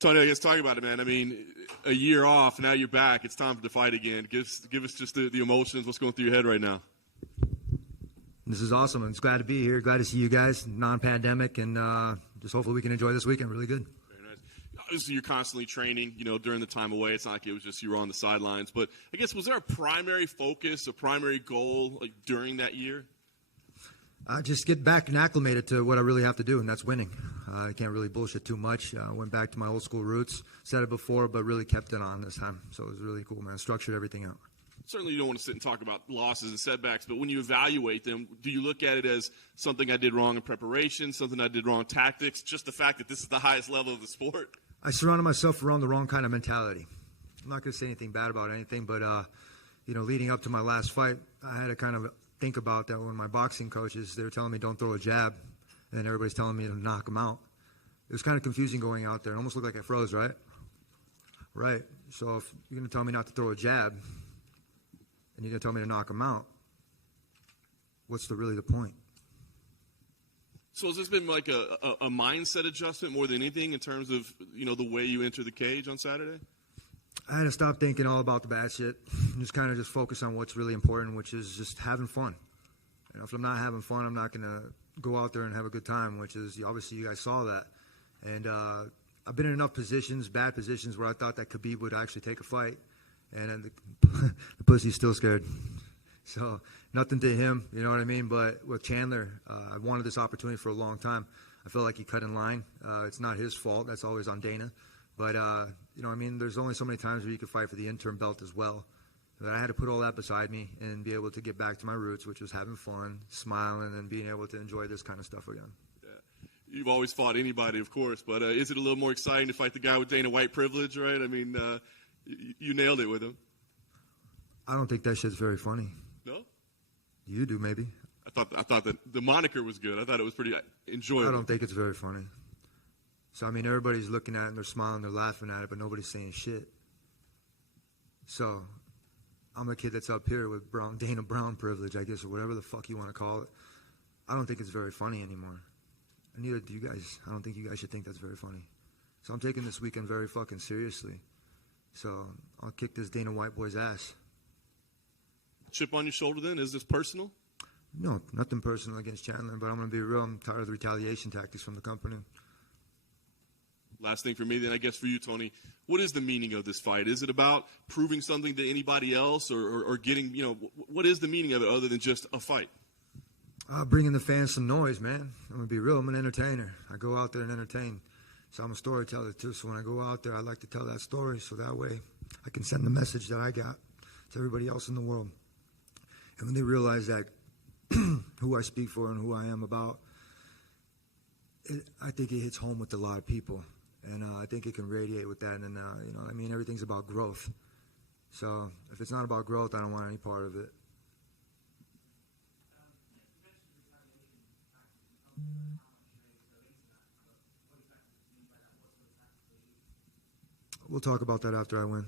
Tony, I guess talking about it, man. I mean, a year off, now you're back. It's time for the fight again. Give us just the emotions. What's going through your head right now? This is awesome. I'm just glad to be here. Glad to see you guys, non-pandemic, and just hopefully we can enjoy this weekend really good. Very nice. Obviously, you're constantly training, during the time away. It's not like it was just you were on the sidelines. But I guess, was there a primary focus, a primary goal during that year? Just get back and acclimated to what I really have to do, and that's winning. I can't really bullshit too much. Went back to my old school roots. Said it before, but really kept it on this time. So it was really cool, man. Structured everything out. Certainly you don't want to sit and talk about losses and setbacks, but when you evaluate them, do you look at it as something I did wrong in preparation, something I did wrong in tactics, just the fact that this is the highest level of the sport? I surrounded myself around the wrong kind of mentality. I'm not going to say anything bad about anything, but, leading up to my last fight, I had to kind of think about that when my boxing coaches, they were telling me don't throw a jab, and then everybody's telling me to knock them out. It was kind of confusing going out there. It almost looked like I froze, right? Right. So if you're going to tell me not to throw a jab, and you're going to tell me to knock them out, what's really the point? So has this been like a mindset adjustment more than anything in terms of, the way you enter the cage on Saturday? I had to stop thinking all about the bad shit and just kind of just focus on what's really important, which is just having fun. If I'm not having fun, I'm not going to go out there and have a good time, which is, obviously you guys saw that. And I've been in enough positions, bad positions, where I thought that Khabib would actually take a fight. And then the pussy's still scared. So nothing to him, you know what I mean? But with Chandler, I wanted this opportunity for a long time. I felt like he cut in line. It's not his fault. That's always on Dana. But, there's only so many times where you could fight for the interim belt as well. But I had to put all that beside me and be able to get back to my roots, which was having fun, smiling, and being able to enjoy this kind of stuff again. Yeah. You've always fought anybody, of course, but is it a little more exciting to fight the guy with Dana White privilege, right? I mean, you nailed it with him. I don't think that shit's very funny. No? You do, maybe. I thought that the moniker was good. I thought it was pretty enjoyable. I don't think it's very funny. So, everybody's looking at it and they're smiling, they're laughing at it, but nobody's saying shit. So, I'm the kid that's up here with Dana Brown privilege, I guess, or whatever the fuck you want to call it. I don't think it's very funny anymore. And neither do you guys. I don't think you guys should think that's very funny. So I'm taking this weekend very fucking seriously. So I'll kick this Dana White boy's ass. Chip on your shoulder then? Is this personal? No, nothing personal against Chandler, but I'm going to be real. I'm tired of the retaliation tactics from the company. Last thing for me then, I guess for you, Tony, what is the meaning of this fight? Is it about proving something to anybody else or getting, what is the meaning of it other than just a fight? Bringing the fans some noise, man. I'm going to be real. I'm an entertainer. I go out there and entertain. So I'm a storyteller, too. So when I go out there, I like to tell that story so that way I can send the message that I got to everybody else in the world. And when they realize that who I speak for and who I am about, I think it hits home with a lot of people. And I think it can radiate with that. And, everything's about growth. So if it's not about growth, I don't want any part of it. We'll talk about that after I win.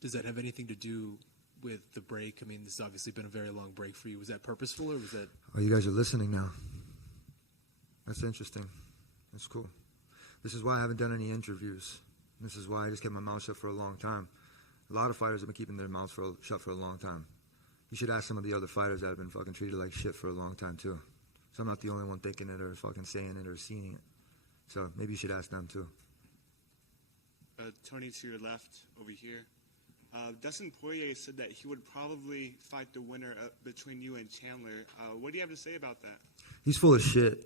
Does that have anything to do with the break? This has obviously been a very long break for you. Was that purposeful or was that... Oh, you guys are listening now. That's interesting. That's cool. This is why I haven't done any interviews. This is why I just kept my mouth shut for a long time. A lot of fighters have been keeping their mouths shut for a long time. You should ask some of the other fighters that have been fucking treated like shit for a long time, too. So I'm not the only one thinking it or fucking saying it or seeing it. So maybe you should ask them, too. Tony, to your left over here. Dustin Poirier said that he would probably fight the winner between you and Chandler. What do you have to say about that? He's full of shit.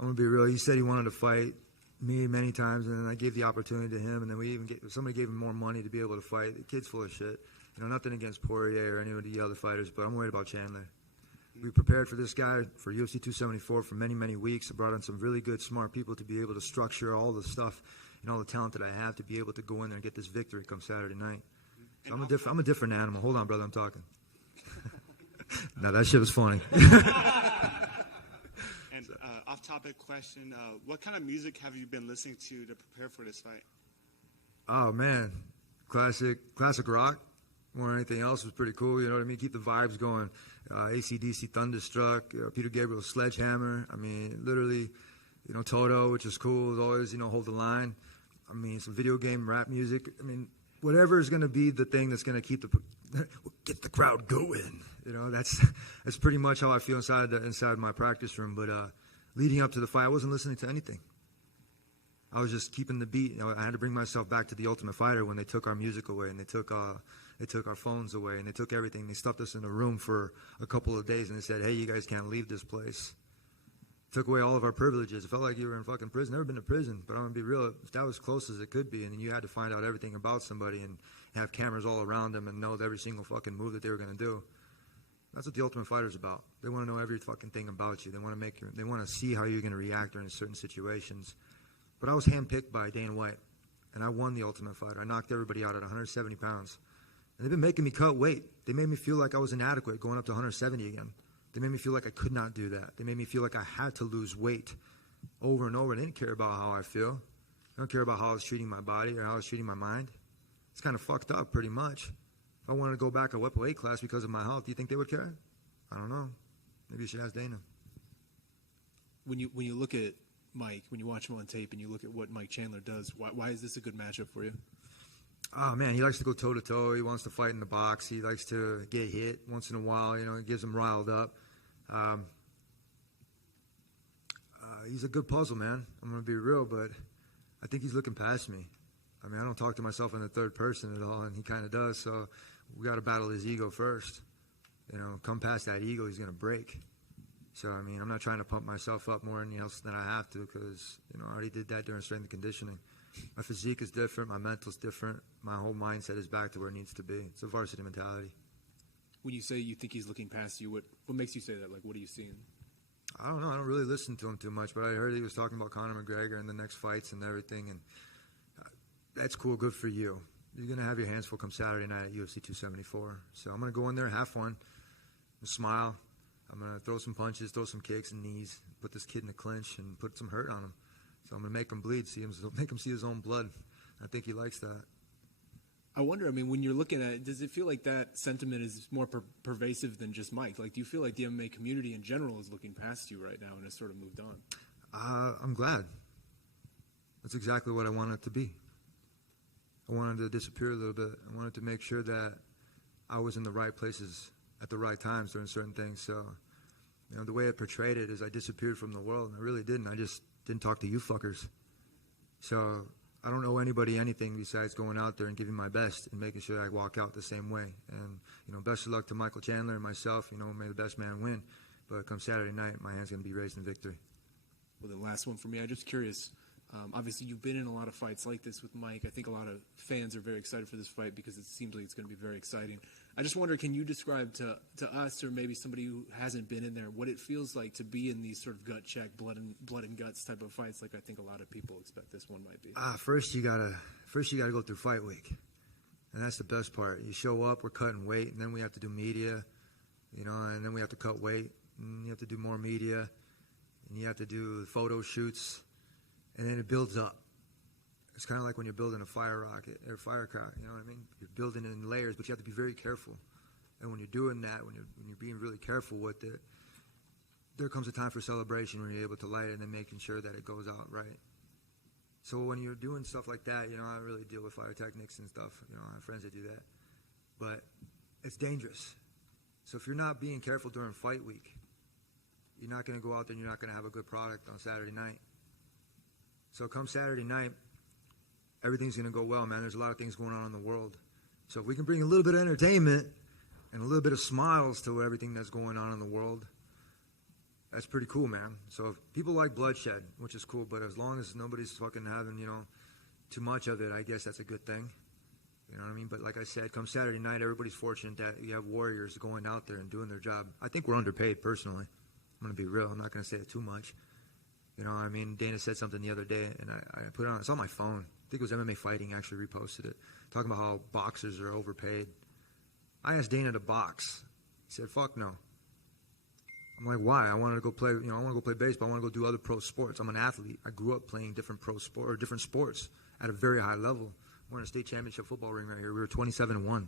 I'm going to be real. He said he wanted to fight me many times, and then I gave the opportunity to him, and then somebody gave him more money to be able to fight. The kid's full of shit. Nothing against Poirier or any of the other fighters, but I'm worried about Chandler. We prepared for this guy for UFC 274 for many, many weeks. I brought in some really good, smart people to be able to structure all the stuff and all the talent that I have to be able to go in there and get this victory come Saturday night. So I'm a different animal. Hold on, brother, I'm talking. No, that shit was funny. And off-topic question, what kind of music have you been listening to prepare for this fight? Oh, man. Classic rock. More than anything else was pretty cool, you know what I mean? Keep the vibes going. AC/DC Thunderstruck, Peter Gabriel's Sledgehammer. Literally, Toto, which is cool, is always, hold the line. I mean, some video game rap music. I mean, whatever is going to be the thing that's going to get the crowd going. That's pretty much how I feel inside my practice room. But leading up to the fight, I wasn't listening to anything. I was just keeping the beat. I had to bring myself back to the Ultimate Fighter when they took our music away and they took our phones away and they took everything. They stuffed us in a room for a couple of days and they said, "Hey, you guys can't leave this place." Took away all of our privileges. It felt like you were in fucking prison. Never been to prison, but I'm gonna be real. If that was close as it could be, and then you had to find out everything about somebody and have cameras all around them and know every single fucking move that they were gonna do. That's what the Ultimate Fighter's about. They want to know every fucking thing about you. They want to see how you're gonna react during certain situations. But I was handpicked by Dana White, and I won the Ultimate Fighter. I knocked everybody out at 170 pounds. And they've been making me cut weight. They made me feel like I was inadequate going up to 170 again. They made me feel like I could not do that. They made me feel like I had to lose weight over and over. They didn't care about how I feel. They don't care about how I was treating my body or how I was treating my mind. It's kind of fucked up, pretty much. If I wanted to go back a weight class because of my health, do you think they would care? I don't know. Maybe you should ask Dana. When you look at Mike, when you watch him on tape and you look at what Mike Chandler does, why is this a good matchup for you? Oh, man, he likes to go toe-to-toe. He wants to fight in the box. He likes to get hit once in a while. It gives him riled up. He's a good puzzle, man. I'm going to be real, but I think he's looking past me. I mean, I don't talk to myself in the third person at all, and he kind of does, so we got to battle his ego first. Come past that ego, he's going to break. So, I mean, I'm not trying to pump myself up more than I have to because, I already did that during strength and conditioning. My physique is different. My mental's different. My whole mindset is back to where it needs to be. It's a varsity mentality. When you say you think he's looking past you, what makes you say that? Like, what are you seeing? I don't know. I don't really listen to him too much, but I heard he was talking about Conor McGregor and the next fights and everything, and that's cool. Good for you. You're going to have your hands full come Saturday night at UFC 274. So I'm going to go in there, have fun, smile. I'm going to throw some punches, throw some kicks and knees, put this kid in a clinch and put some hurt on him. So I'm going to make him bleed, make him see his own blood. I think he likes that. I wonder, when you're looking at it, does it feel like that sentiment is more pervasive than just Mike? Like, do you feel like the MMA community in general is looking past you right now and has sort of moved on? I'm glad. That's exactly what I wanted it to be. I wanted to disappear a little bit. I wanted to make sure that I was in the right places at the right times during certain things. So, the way I portrayed it is I disappeared from the world. I really didn't. I just didn't talk to you fuckers. So I don't owe anybody anything besides going out there and giving my best and making sure I walk out the same way. And, best of luck to Michael Chandler and myself. May the best man win. But come Saturday night, my hand's going to be raised in victory. Well, the last one for me, I'm just curious. Obviously, you've been in a lot of fights like this with Mike. I think a lot of fans are very excited for this fight because it seems like it's going to be very exciting. I just wonder, can you describe to us or maybe somebody who hasn't been in there what it feels like to be in these sort of gut check, blood and guts type of fights like I think a lot of people expect this one might be? First you gotta go through fight week. And that's the best part. You show up, we're cutting weight, and then we have to do media, and then we have to cut weight, and you have to do more media, and you have to do photo shoots. And then it builds up. It's kind of like when you're building a fire rocket or firecracker. You know what I mean? You're building in layers, but you have to be very careful. And when you're doing that, when you're being really careful with it, there comes a time for celebration when you're able to light it and then making sure that it goes out right. So when you're doing stuff like that, I really deal with fire techniques and stuff. I have friends that do that. But it's dangerous. So if you're not being careful during fight week, you're not going to go out there and you're not going to have a good product on Saturday night. So come Saturday night, everything's going to go well, man. There's a lot of things going on in the world. So if we can bring a little bit of entertainment and a little bit of smiles to everything that's going on in the world, that's pretty cool, man. So if people like Bloodshed, which is cool, but as long as nobody's fucking having, too much of it, I guess that's a good thing. You know what I mean? But like I said, come Saturday night, everybody's fortunate that you have warriors going out there and doing their job. I think we're underpaid, personally. I'm going to be real. I'm not going to say it too much. Dana said something the other day, and I put it on. It's on my phone. I think it was MMA Fighting actually reposted it, talking about how boxers are overpaid. I asked Dana to box. He said, "Fuck no." I'm like, "Why?" I wanted to go play. I want to go play baseball. I want to go do other pro sports. I'm an athlete. I grew up playing different different sports at a very high level. We're in a state championship football ring right here. We were 27-1.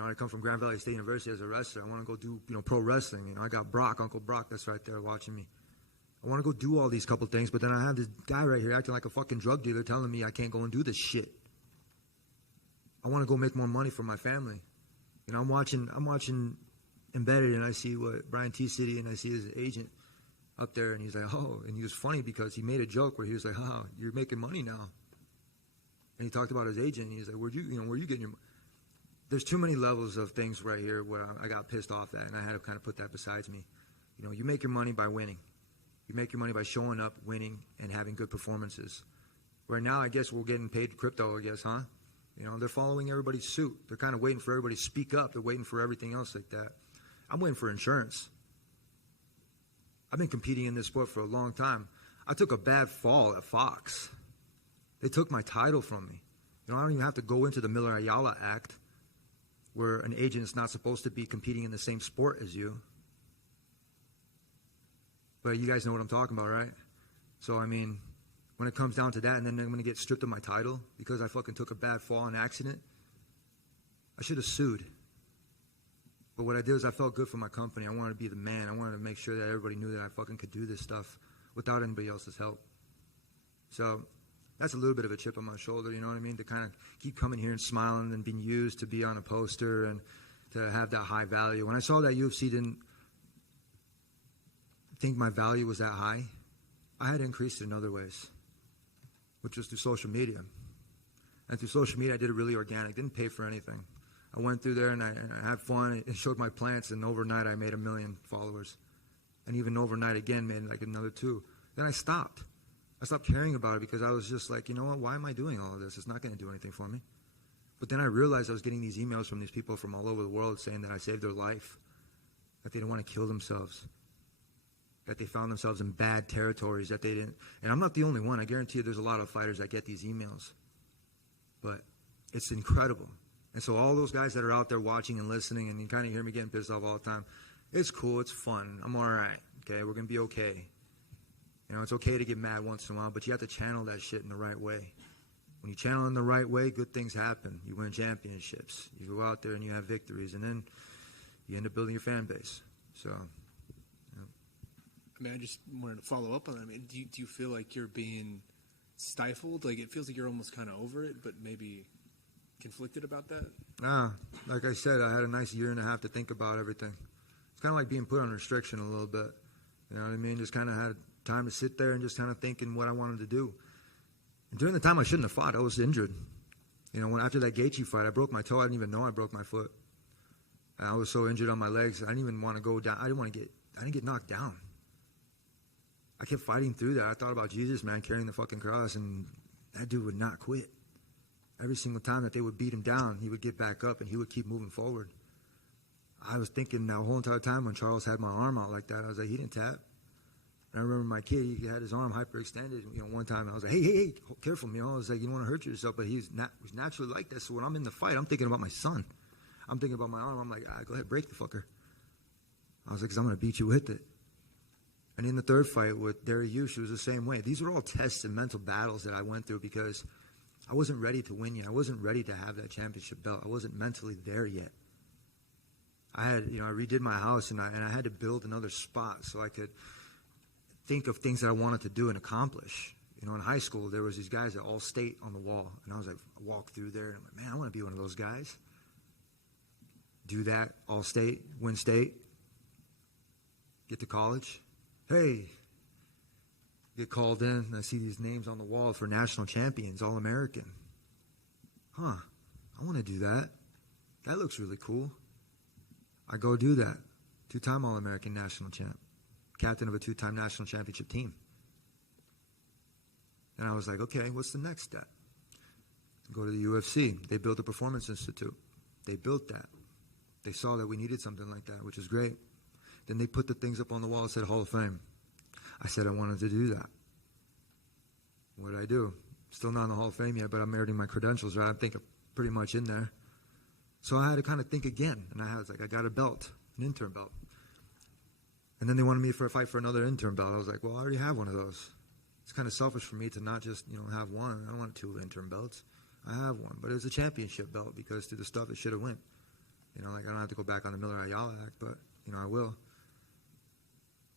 I come from Grand Valley State University as a wrestler. I want to go do pro wrestling. I got Brock, Uncle Brock, that's right there watching me. I want to go do all these couple things, but then I have this guy right here acting like a fucking drug dealer telling me I can't go and do this shit. I want to go make more money for my family. You know, I'm watching Embedded, and I see what Brian T. City, and I see his agent up there, and he's like, oh, and he was funny because he made a joke where he was like, oh, you're making money now. And he talked about his agent, and he's like, where you getting your money? There's too many levels of things right here where I got pissed off at, and I had to kind of put that besides me. You know, you make your money by winning. You make your money by showing up, winning, and having good performances. Where now, I guess we're getting paid crypto, I guess, huh? You know, they're following everybody's suit. They're kind of waiting for everybody to speak up. They're waiting for everything else like that. I'm waiting for insurance. I've been competing in this sport for a long time. I took a bad fall at Fox. They took my title from me. You know, I don't even have to go into the Miller-Ayala Act, where an agent is not supposed to be competing in the same sport as you. But you guys know what I'm talking about, right? So, I mean, when it comes down to that, and then I'm going to get stripped of my title because I fucking took a bad fall in an accident, I should have sued. But what I did is I felt good for my company. I wanted to be the man. I wanted to make sure that everybody knew that I fucking could do this stuff without anybody else's help. So that's a little bit of a chip on my shoulder, you know what I mean? To kind of keep coming here and smiling and being used to be on a poster and to have that high value. When I saw that UFC didn't think my value was that high, I had to increase it in other ways, which was through social media. And through social media, I did it really organic. Didn't pay for anything. I went through there and I had fun and showed my plants, and overnight I made 1 million followers. And even overnight again made like another 2. Then I stopped. I stopped caring about it because I was just like, you know what, why am I doing all of this? It's not going to do anything for me. But then I realized I was getting these emails from these people from all over the world saying that I saved their life, that they didn't want to kill themselves, that they found themselves in bad territories, that they didn't. And I'm not the only one. I guarantee you there's a lot of fighters that get these emails. But it's incredible. And so all those guys that are out there watching and listening, and you kind of hear me getting pissed off all the time, it's cool, it's fun, I'm all right, okay, we're going to be okay. You know, it's okay to get mad once in a while, but you have to channel that shit in the right way. When you channel in the right way, good things happen. You win championships. You go out there and you have victories, and then you end up building your fan base. So, yeah. I mean, I just wanted to follow up on that. I mean, do you feel like you're being stifled? Like, it feels like you're almost kind of over it, but maybe conflicted about that? Nah, like I said, I had a nice year and a half to think about everything. It's kind of like being put on restriction a little bit. You know what I mean? Just kind of had time to sit there and just kind of thinking what I wanted to do. And during the time I shouldn't have fought, I was injured. You know, after that Gaethje fight, I broke my toe. I didn't even know I broke my foot. And I was so injured on my legs, I didn't even want to go down. I didn't get knocked down. I kept fighting through that. I thought about Jesus, man, carrying the fucking cross, and that dude would not quit. Every single time that they would beat him down, he would get back up and he would keep moving forward. I was thinking that whole entire time when Charles had my arm out like that, I was like, he didn't tap. And I remember my kid, he had his arm hyperextended. You know, one time I was like, hey, careful, man. I was like, you don't want to hurt yourself. But he's naturally like that. So when I'm in the fight, I'm thinking about my son. I'm thinking about my arm. I'm like, go ahead, break the fucker. I was like, because I'm going to beat you with it. And in the third fight with Dariush, it was the same way. These were all tests and mental battles that I went through because I wasn't ready to win yet. I wasn't ready to have that championship belt. I wasn't mentally there yet. I redid my house, and I had to build another spot so I could think of things that I wanted to do and accomplish. You know, in high school, there was these guys at All State on the wall, and I was like, I walked through there, and I'm like, man, I want to be one of those guys. Do that, All State, win state, get to college. Hey, get called in, and I see these names on the wall for national champions, All-American. I want to do that. That looks really cool. I go do that. 2-time All-American national champ. Captain of a 2-time national championship team. And I was like, okay, what's the next step? Go to the UFC. They built a performance institute. They built that. They saw that we needed something like that, which is great. Then they put the things up on the wall and said Hall of Fame. I said I wanted to do that. What did I do? Still not in the Hall of Fame yet, but I'm meriting my credentials, right? I think I'm pretty much in there. So I had to kind of think again. And I was like, I got a belt, an interim belt. And then they wanted me for a fight for another interim belt. I was like, well, I already have one of those. It's kind of selfish for me to not just, have one. I don't want 2 interim belts. I have one. But it's a championship belt because through the stuff it should have went. I don't have to go back on the Miller-Ayala Act, but, I will.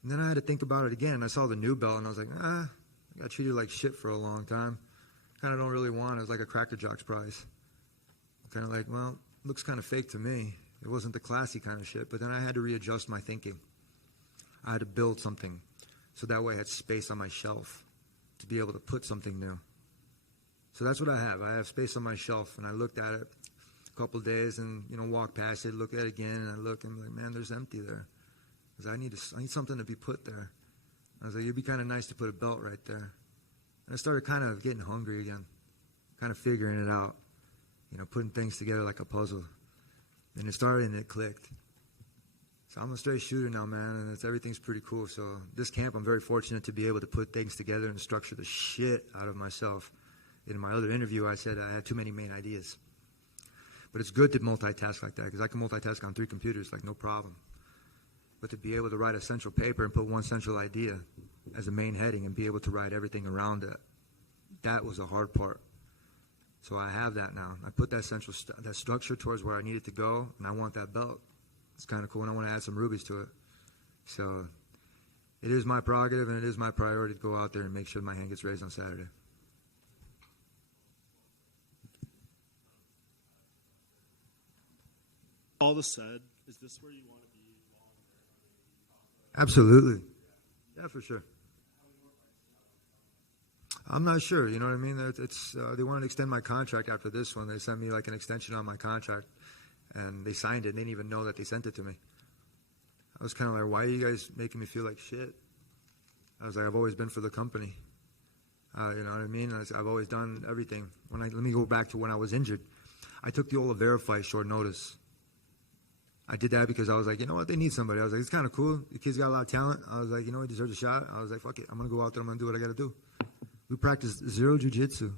And then I had to think about it again. I saw the new belt, and I was like, I got treated like shit for a long time. Kind of don't really want it. It was like a Cracker Jacks prize. Kind of like, well, looks kind of fake to me. It wasn't the classy kind of shit. But then I had to readjust my thinking. I had to build something so that way I had space on my shelf to be able to put something new. So that's what I have. I have space on my shelf, and I looked at it a couple of days and, walked past it, look at it again, and I look and I'm like, man, there's empty there. Because I need something to be put there. I was like, it'd be kind of nice to put a belt right there. And I started kind of getting hungry again, kind of figuring it out, putting things together like a puzzle. And it started and it clicked. So I'm a straight shooter now, man, and everything's pretty cool. So this camp, I'm very fortunate to be able to put things together and structure the shit out of myself. In my other interview, I said I had too many main ideas. But it's good to multitask like that, because I can multitask on 3 computers, like no problem. But to be able to write a central paper and put one central idea as a main heading and be able to write everything around it, that was the hard part. So I have that now. I put that central that structure towards where I need it to go, and I want that belt. It's kind of cool, and I want to add some rubies to it. So it is my prerogative, and it is my priority to go out there and make sure my hand gets raised on Saturday. All this said, is this where you want to be? Absolutely. Yeah, for sure. I'm not sure. You know what I mean? They wanted to extend my contract after this one. They sent me like an extension on my contract, and they signed it. They didn't even know that they sent it to me. I was kind of like, why are you guys making me feel like shit? I was like, I've always been for the company. You know what I mean? I've always done everything. Let me go back to when I was injured. I took the Oliveira fight short notice. I did that because I was like, you know what, they need somebody. I was like, it's kind of cool. The kid's got a lot of talent. I was like, he deserves a shot. I was like, fuck it. I'm going to go out there. I'm going to do what I got to do. We practiced zero jiu-jitsu.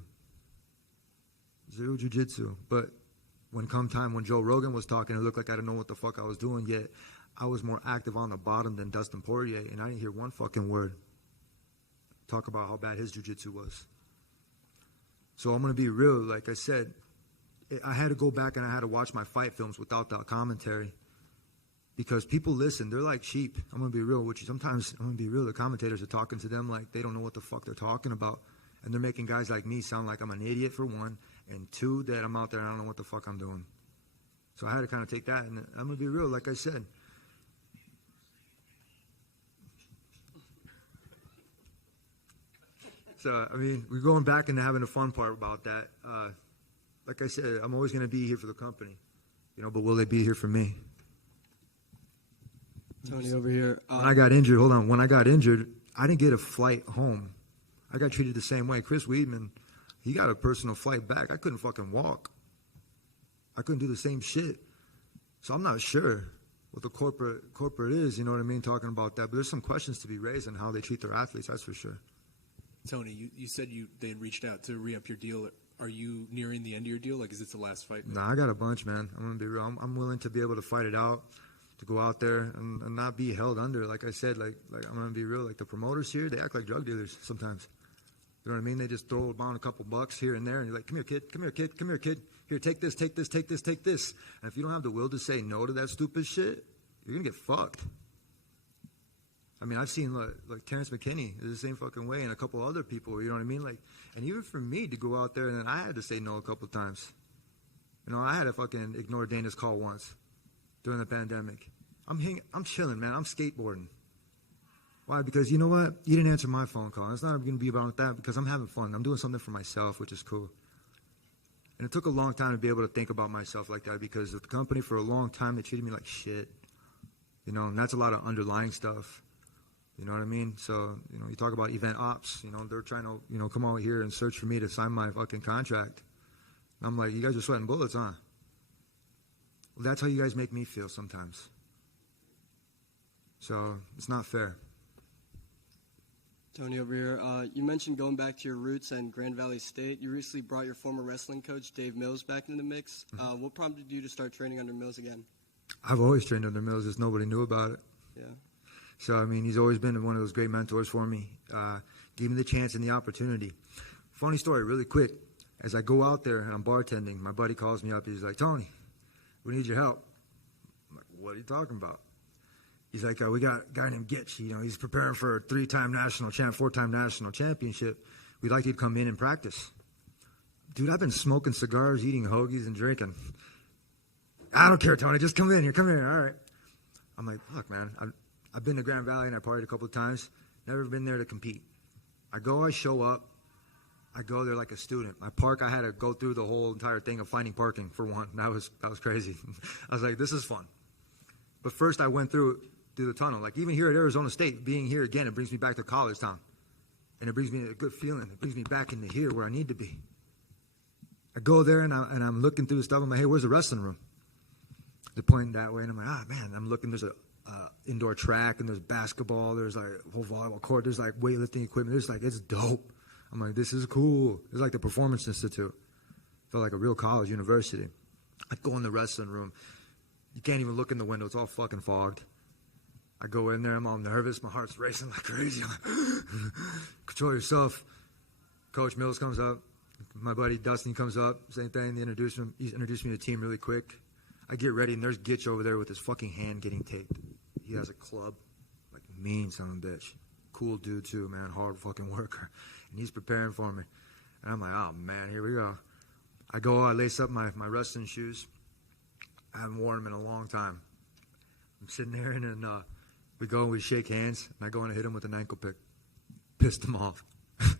Zero jiu-jitsu. But when Joe Rogan was talking, it looked like I didn't know what the fuck I was doing, yet I was more active on the bottom than Dustin Poirier, and I didn't hear one fucking word talk about how bad his jiu-jitsu was. So I'm going to be real. Like I said, I had to go back and I had to watch my fight films without that commentary. Because people listen, they're like sheep. I'm going to be real with you. Sometimes, I'm going to be real, the commentators are talking to them like they don't know what the fuck they're talking about. And they're making guys like me sound like I'm an idiot, for one. And 2, that I'm out there and I don't know what the fuck I'm doing. So I had to kind of take that. And I'm going to be real, like I said. So, I mean, we're going back into having a fun part about that. Like I said, I'm always going to be here for the company. But will they be here for me? Tony over here. When I got injured, hold on. When I got injured, I didn't get a flight home. I got treated the same way. Chris Weidman, he got a personal flight back. I couldn't fucking walk. I couldn't do the same shit. So I'm not sure what the corporate is, you know what I mean, talking about that. But there's some questions to be raised on how they treat their athletes, that's for sure. Tony, you said they had reached out to re-up your deal. Are you nearing the end of your deal? Like, is this the last fight? No, I got a bunch, man. I'm going to be real. I'm willing to be able to fight it out, to go out there and not be held under. Like I said, like I'm going to be real. Like the promoters here, they act like drug dealers sometimes. You know what I mean? They just throw down a couple bucks here and there, and you're like, come here, kid, come here, kid, come here, kid. Here, take this, take this, take this, take this. And if you don't have the will to say no to that stupid shit, you're going to get fucked. I mean, I've seen like Terrence McKinney is the same fucking way, and a couple other people, you know what I mean? Like, and even for me to go out there, and then I had to say no a couple times. I had to fucking ignore Dana's call once during the pandemic. I'm chilling, man. I'm skateboarding. Why? Because you know what? You didn't answer my phone call. It's not going to be about that because I'm having fun. I'm doing something for myself, which is cool. And it took a long time to be able to think about myself like that because the company for a long time, they treated me like shit. And that's a lot of underlying stuff. You know what I mean? So, you talk about event ops, they're trying to, come out here and search for me to sign my fucking contract. And I'm like, you guys are sweating bullets, huh? Well, that's how you guys make me feel sometimes. So, it's not fair. Tony over here. You mentioned going back to your roots and Grand Valley State. You recently brought your former wrestling coach, Dave Mills, back into the mix. What prompted you to start training under Mills again? I've always trained under Mills, just nobody knew about it. Yeah. So, I mean, he's always been one of those great mentors for me. Gave me the chance and the opportunity. Funny story, really quick. As I go out there and I'm bartending, my buddy calls me up. He's like, Tony, we need your help. I'm like, what are you talking about? He's like, we got a guy named Gitch. He's preparing for a 3-time national champ, 4-time national championship. We'd like you to come in and practice. Dude, I've been smoking cigars, eating hoagies, and drinking. I don't care, Tony. Just come in here. Come here. All right. I'm like, look, man. I've been to Grand Valley and I partied a couple of times. Never been there to compete. I show up. I go there like a student. I park. I had to go through the whole entire thing of finding parking for one. That was crazy. I was like, this is fun. But first, I went through the tunnel. Like even here at Arizona State, being here again, it brings me back to college town, and it brings me a good feeling. It brings me back into here where I need to be. I go there and I'm looking through the stuff. I'm like, hey, where's the wrestling room? They're pointing that way, and I'm like, man. I'm looking. There's a indoor track, and there's basketball. There's like a whole volleyball court. There's like weightlifting equipment. It's dope. I'm like, this is cool. It's like the Performance Institute. Felt like a real college university. I go in the wrestling room. You can't even look in the window. It's all fucking fogged. I go in there. I'm all nervous. My heart's racing like crazy. Control yourself. Coach Mills comes up. My buddy Dustin comes up. Same thing. He introduced me to the team really quick. I get ready, and there's Gitch over there with his fucking hand getting taped. He has a club. Like, mean son of a bitch. Cool dude, too, man. Hard fucking worker. And he's preparing for me. And I'm like, oh, man, here we go. I lace up my wrestling shoes. I haven't worn them in a long time. I'm sitting there, and then we go and we shake hands, and I go and I hit him with an ankle pick. Pissed him off.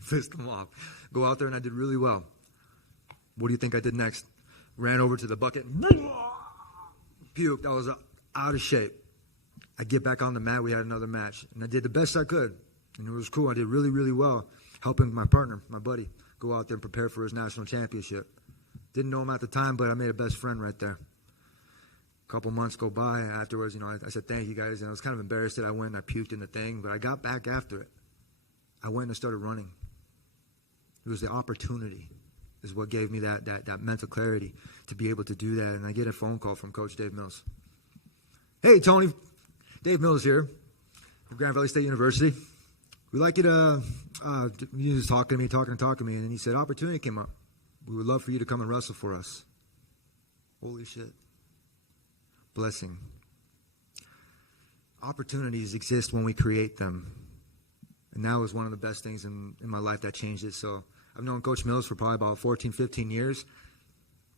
Pissed him off. Go out there, and I did really well. What do you think I did next? Ran over to the bucket. Puked. I was out of shape. I get back on the mat. We had another match, and I did the best I could. And it was cool. I did really, really well, helping my partner, my buddy, go out there and prepare for his national championship. Didn't know him at the time, but I made a best friend right there. A couple months go by, and afterwards, I said, thank you guys. And I was kind of embarrassed that I went and I puked in the thing, but I got back after it. I went and started running. It was the opportunity is what gave me that mental clarity to be able to do that. And I get a phone call from Coach Dave Mills. Hey, Tony. Dave Mills here from Grand Valley State University. We'd like you to, he was talking to me, and then he said, opportunity came up. We would love for you to come and wrestle for us. Holy shit. Blessing. Opportunities exist when we create them. And that was one of the best things in my life that changed it. So I've known Coach Mills for probably about 14, 15 years.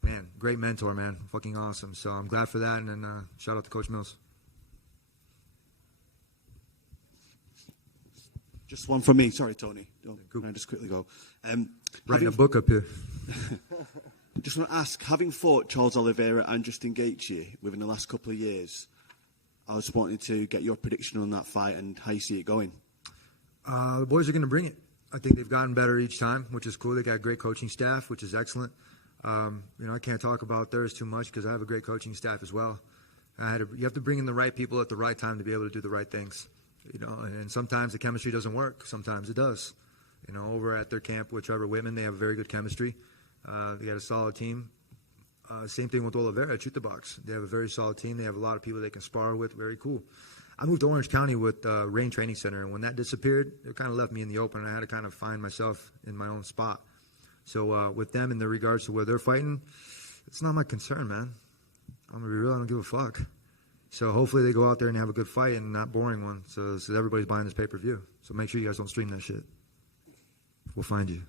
Man, great mentor, man. Fucking awesome. So I'm glad for that. And then shout out to Coach Mills. Just one from me. Sorry, Tony. Cool. Can I just quickly go? Writing a book up here. Just want to ask, having fought Charles Oliveira and Justin Gaethje within the last couple of years, I was wanting to get your prediction on that fight and how you see it going. The boys are going to bring it. I think they've gotten better each time, which is cool. They got a great coaching staff, which is excellent. I can't talk about theirs too much because I have a great coaching staff as well. You have to bring in the right people at the right time to be able to do the right things. And sometimes the chemistry doesn't work. Sometimes it does. Over at their camp with Trevor Whitman, they have very good chemistry. They got a solid team. Same thing with Oliveira at Shoot the Box. They have a very solid team. They have a lot of people they can spar with. Very cool. I moved to Orange County with Rain Training Center, and when that disappeared, it kind of left me in the open, and I had to kind of find myself in my own spot. So with them in the regards to where they're fighting, it's not my concern, man. I'm going to be real. I don't give a fuck. So hopefully they go out there and have a good fight and not boring one so everybody's buying this pay-per-view. So make sure you guys don't stream that shit. We'll find you.